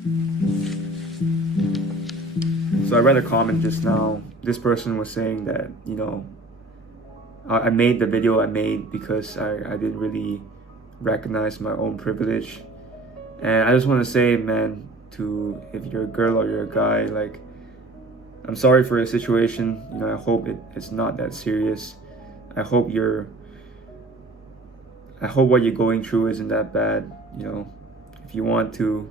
So I read a comment just now. This person was saying that, I made the video I made because I didn't really recognize my own privilege. And I just want to say, man, to if you're a girl or you're a guy, like, I'm sorry for your situation. I hope it's not that serious. I hope you're I hope what you're going through isn't that bad. If you want to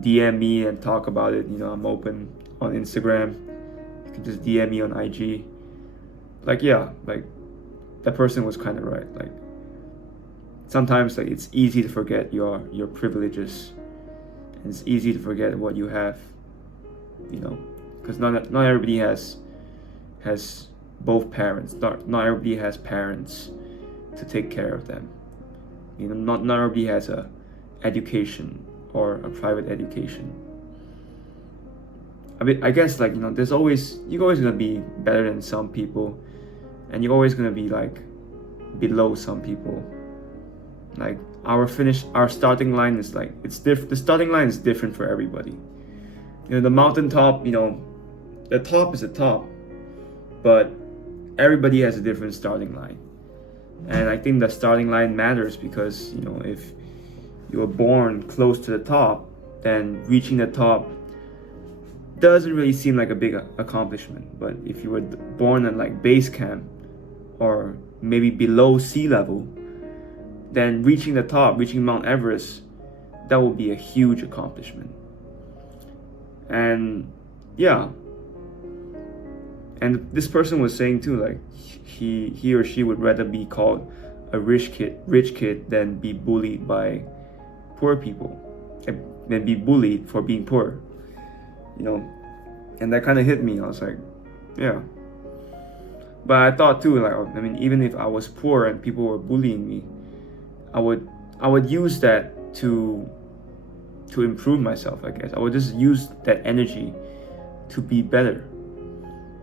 DM me and talk about it, I'm open on Instagram. You can just DM me on IG. Like, yeah, like, that person was kind of right. Like, sometimes, like, it's easy to forget your privileges, and it's easy to forget what you have. Because not everybody has both parents. Not everybody has parents to take care of them. Not everybody has a education or a private education. I mean, I guess, like, you're always gonna be better than some people, and you're always gonna be like below some people. Like, our starting line is like the starting line is different for everybody. The mountaintop, the top is the top, but everybody has a different starting line. And I think the starting line matters because, if you were born close to the top, then reaching the top doesn't really seem like a big accomplishment. But if you were born at like base camp or maybe below sea level, then reaching the top, reaching Mount Everest, that will be a huge accomplishment. And yeah, and this person was saying too, like, he or she would rather be called a rich kid than be bullied by poor people, than be bullied for being poor. And that kind of hit me. I was like, yeah. But I thought too, like, I mean, even if I was poor and people were bullying me, I would use that to improve myself. I guess I would just use that energy to be better.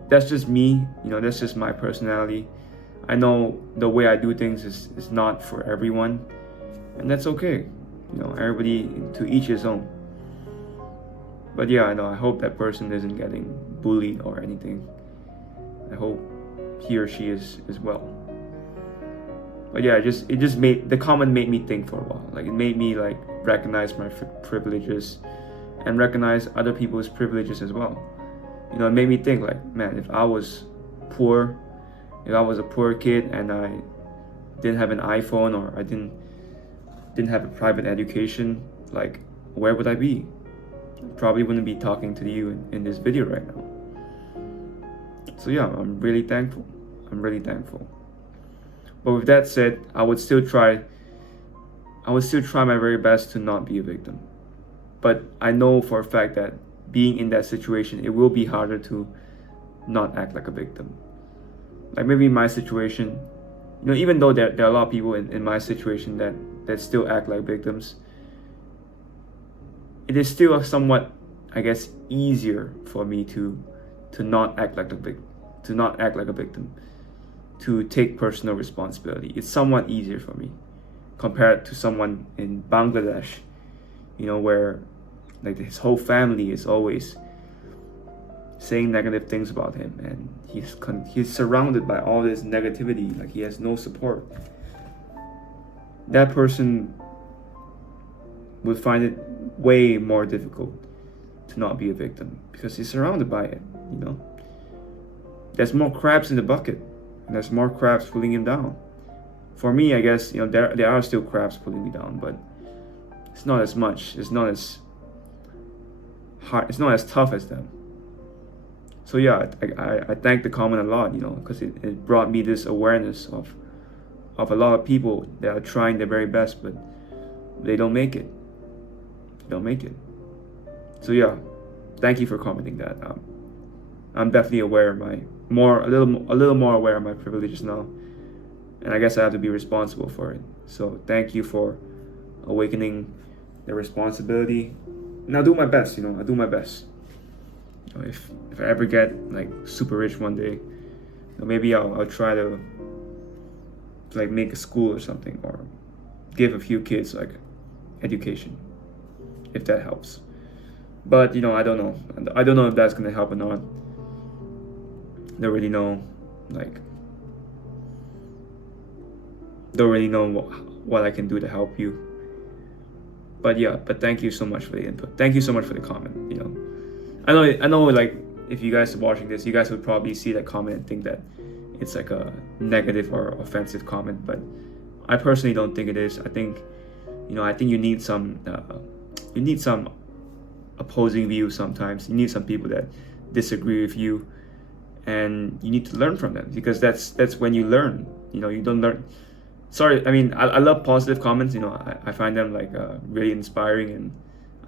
That's just me. That's just my personality. I know the way I do things is not for everyone, and that's okay. Everybody to each his own. But yeah, I know. I hope that person isn't getting bullied or anything. I hope he or she is as well. But yeah, it just made the comment made me think for a while. Like, it made me like recognize my privileges and recognize other people's privileges as well. It made me think, like, man, if I was poor, if I was a poor kid and I didn't have an iPhone or I didn't have a private education, like, where would I be? Probably wouldn't be talking to you in this video right now. So yeah, I'm really thankful. But with that said, I would still try my very best to not be a victim. But I know for a fact that being in that situation, it will be harder to not act like a victim. Like, maybe in my situation, even though there are a lot of people in my situation that still act like victims, it is still somewhat, I guess, easier for me to not act like a victim, to take personal responsibility. It's somewhat easier for me compared to someone in Bangladesh, where, like, his whole family is always saying negative things about him, and he's surrounded by all this negativity. Like, he has no support. That person would find it way more difficult to not be a victim because he's surrounded by it. There's more crabs in the bucket, and there's more crabs pulling him down. For me, I guess, there are still crabs pulling me down, but it's not as much. It's not as hard. It's not as tough as them. So yeah, I thank the comment a lot, because it brought me this awareness of a lot of people that are trying their very best, but they don't make it. So yeah, thank you for commenting that. I'm definitely aware of a little more aware of my privileges now, and I guess I have to be responsible for it. So thank you for awakening the responsibility, and I'll do my best. I'll do my best. If I ever get like super rich one day, maybe I'll try to like make a school or something, or give a few kids like education, if that helps. But I don't know. I don't know if that's gonna help or not. Don't really know, like, don't really know what I can do to help you. But yeah, but thank you so much for the input. Thank you so much for the comment. I know, like, if you guys are watching this, you guys would probably see that comment and think that it's like a negative or offensive comment, but I personally don't think it is. I think you need some opposing views sometimes. You need some people that disagree with you, and you need to learn from them, because that's when you learn. You don't learn. Sorry, I mean, I love positive comments. I find them like really inspiring, and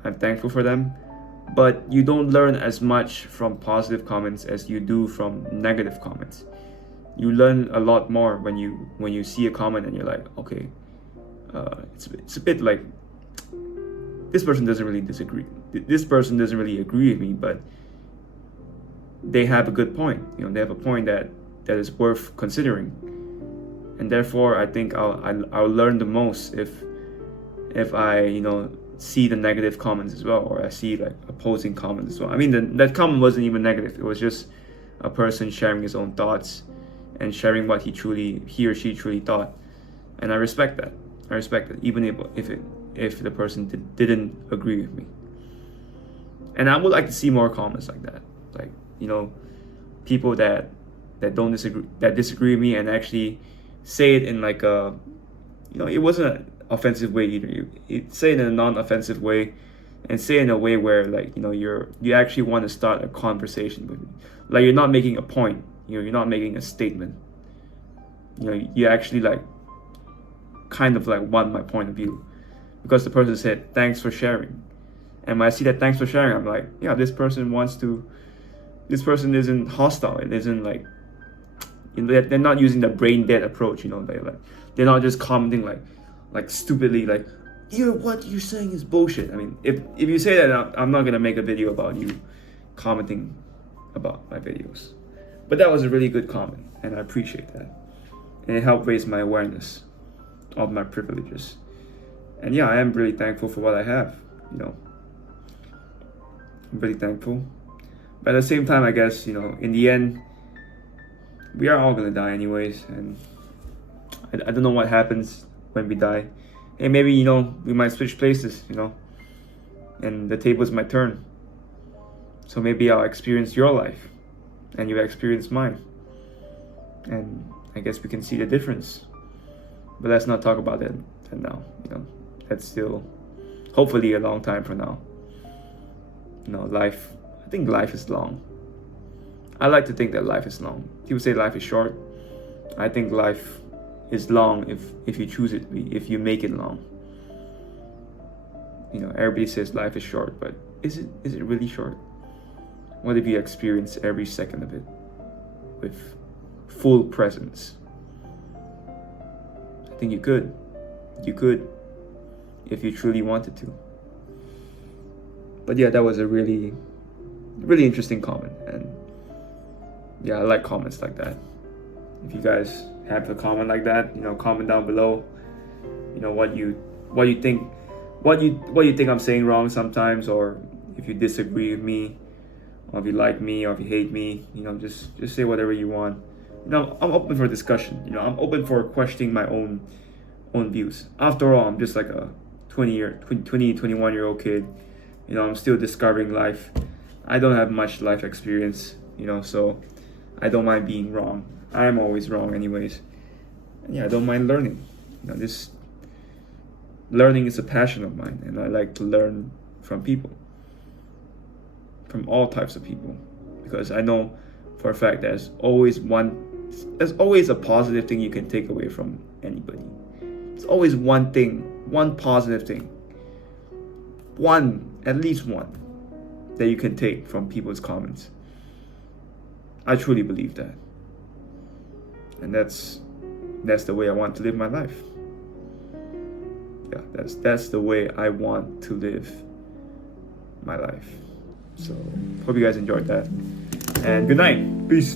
I'm thankful for them. But you don't learn as much from positive comments as you do from negative comments. You learn a lot more when you see a comment and you're like, okay, it's a bit like, this person doesn't really disagree. This person doesn't really agree with me, but they have a good point. They have a point that is worth considering, and therefore I think I'll learn the most if I see the negative comments as well, or I see like opposing comments as well. I mean, that comment wasn't even negative. It was just a person sharing his own thoughts and sharing what he or she truly thought, and I respect that. Even if the person didn't agree with me. And I would like to see more comments like that, like people that disagree with me and actually say it in like a it wasn't an offensive way either. You say it in a non-offensive way, and say it in a way where like you actually want to start a conversation with me. Like, you're not making a point, you're not making a statement. You actually like kind of like want my point of view, because the person said thanks for sharing, and when I see that thanks for sharing, I'm like, yeah, this person isn't hostile. It isn't like they're not using the brain dead approach. They're not just commenting like stupidly, like, what you're saying is bullshit. I mean, if you say that, I'm not gonna make a video about you commenting about my videos. But that was a really good comment, and I appreciate that, and it helped raise my awareness of my privileges. And yeah, I am really thankful for what I have. I'm really thankful. But at the same time, I guess in the end, we are all gonna die anyways, and I don't know what happens when we die. And maybe we might switch places, and the tables might turn. So maybe I'll experience your life, and you experience mine, and I guess we can see the difference. But let's not talk about that now. That's still hopefully a long time from now. I think life is long. I like to think that life is long. People say life is short. I think life is long if you choose it to be, if you make it long. Everybody says life is short, but is it really short? What if you experience every second of it with full presence? I think you could if you truly wanted to. But yeah, that was a really, really interesting comment, and yeah, I like comments like that. If you guys have a comment like that, comment down below. What you think, what you think I'm saying wrong sometimes, or if you disagree with me, or if you like me, or if you hate me. Just say whatever you want. I'm open for discussion. I'm open for questioning my own views. After all, I'm just like a 21-year-old kid. I'm still discovering life. I don't have much life experience, so I don't mind being wrong. I'm always wrong anyways. And yeah, I don't mind learning. This learning is a passion of mine, and I like to learn from people, from all types of people, because I know for a fact there's always a positive thing you can take away from anybody. There's always one thing, one positive thing, at least one, that you can take from people's comments. I truly believe that. And that's the way I want to live my life. Yeah, that's the way I want to live my life. So hope you guys enjoyed that. And good night. Peace.